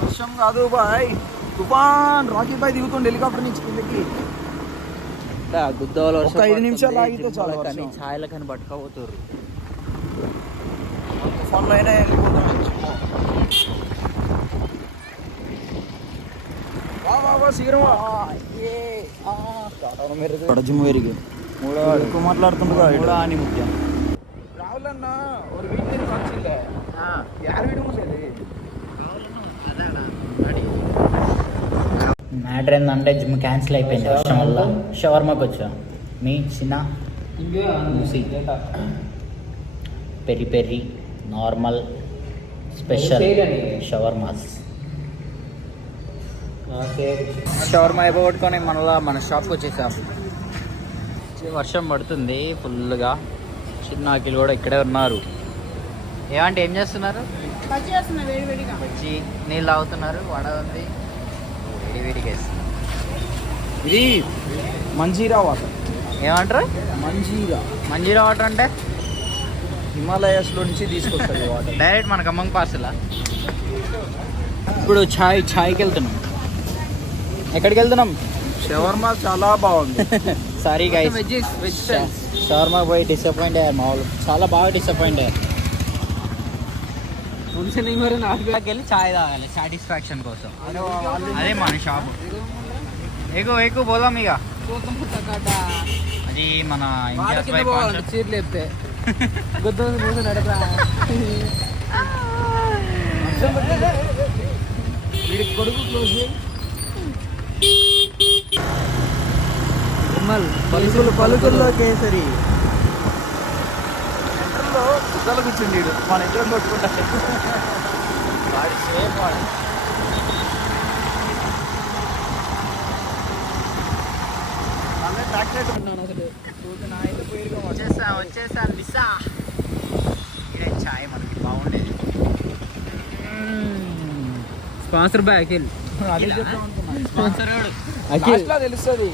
వర్షం కాదు బాయ్, తుఫాన్. రాకీ బాయ్ దిగుతుండే హెలికాప్టర్ నుంచి కిందకి. గుద్దవలో ఒక 5 నిమిషాలు ఆగితే చాలు కానీ ఛాయల కానీ పట్టుకోబోతుర్రు. తుఫాన్లో అయినా వెళ్ళిపోతాం. జిమ్మేరికి ఎక్కువ మాట్లాడుతుండగా అని ముఖ్యం. రావులన్నా ఒక వీడియో వచ్చిందే, యారు వీడియో మ్యాటర్ ఏంటంటే జిమ్ క్యాన్సిల్ అయిపోయింది వర్షం వల్ల. షవర్మాకి వచ్చా మీ చిన్న peri peri normal special shawarmas. Shawarma అయిపోగొట్టుకొని మన షాప్కి వచ్చేసాం. వర్షం పడుతుంది ఫుల్గా. చిన్న అఖిల్ కూడా ఇక్కడే ఉన్నారు. ఏమంటే ఏం చేస్తున్నారు? బజ్జీ నీళ్ళు తాగుతున్నారు. వడ ఉంది వేడివేడిగా వేస్తున్నారు. ఇది మంజీరా వాటర్. ఏమంటారు? మంజీరా వాటర్ అంటే హిమాలయాస్లో నుంచి తీసుకొస్తారు వాటర్ డైరెక్ట్ మన ఖమ్మం పార్సలా. ఇప్పుడు ఛాయ్కి వెళ్తున్నాం. ఎక్కడికి వెళ్తున్నాం? షవర్మా చాలా బాగుంది. సారీ గైస్, షవర్మా పోయి డిసప్పాయింట్ అయ్యారు మా వాళ్ళు. చాలా బాగా డిసప్పాయింట్ అయ్యారు. వెళ్ళి ఛాయ్ తాగాలి సాటిస్ఫాక్షన్ కోసం. అదే మన షాప్. ఎక్కువ పోదాం ఇక. అది మన చీరలు చెప్తే కొడుకు క్లోజ్ పలుకుల్లో కేసరి సెంటర్లో కుక్కలు కూర్చుండి మన ఇద్దరం కొట్టుకుంటారు. వచ్చేసాను లిసా. ఇదే ఛాయ్ మనకి బాగుండేది. Sponsor by Akhil. స్పాన్సర్ తెలుస్తుంది.